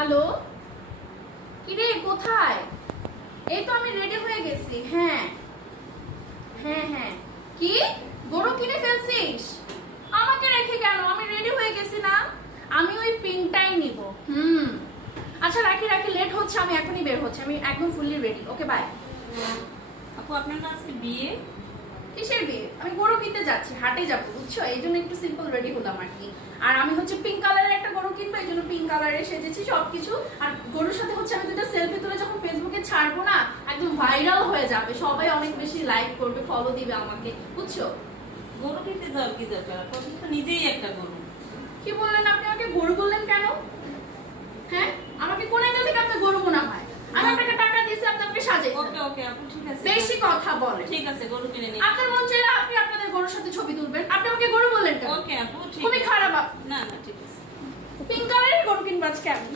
Hello, কিরে কোথায়? এই তো আমি রেডি হয়ে গেছি। হ্যাঁ হ্যাঁ হ্যাঁ, কি গরু কিনে ফেলছিস? আমাকে রেখে কেন? আমি রেডি হয়ে গেছি না? আমি ওই পিঙ্কটাই নিব। আচ্ছা রাখি রাখি, লেট হচ্ছে, আমি এখনই বের হচ্ছে, আমি একদম ফুললি রেডি। Okay bye. আপু আপনার না আজকে বিয়ে? কিসের বিয়ে? আমি গরু কিনতে যাচ্ছি, হাটে যাবো বুঝছো, এই জন্য একটু সিম্পল রেডি হলাম আর কি। আর আমি হচ্ছে পিঙ্ক কালারের একটা গরু কিনবো, এই জন্য পিঙ্ক কালারে সেজেছি সবকিছু। আর গরুর সাথে হচ্ছে আমি দুটো সেলফি তুলে যখন ফেসবুকে ছাড়বো না, একদম ভাইরাল হয়ে যাবে, সবাই অনেক বেশি লাইক করবে, ফলো দিবে আমাকে, বুঝছো? গরু কিনতে যাও কি দরকার? আপু তো নিজেই একটা গরু। কি বললেন আপনি? আমাকে গরু বললেন কেন? হ্যাঁ, আমাকে কোন অ্যাঙ্গেল থেকে আপনি গরু মনে হয়? আমি আপনাকে টাকা দিয়েছি, আপনি আমাকে সাজাইছেন। ওকে ওকে আপু ঠিক আছে। বেশি কথা বলে। ঠিক আছে গরু কিনে নিন। আপনার মন চাইলে আপনি আপনাদের গরুর সাথে ছবি তুলবেন, আপনি আমাকে গরু বললেন কেন? ওকে আপু ঠিক খুবই আছে। খারাপ আপনি। না না ঠিক আছে। পিঙ্ক কালারের গরু কিনবো আজকে আমি।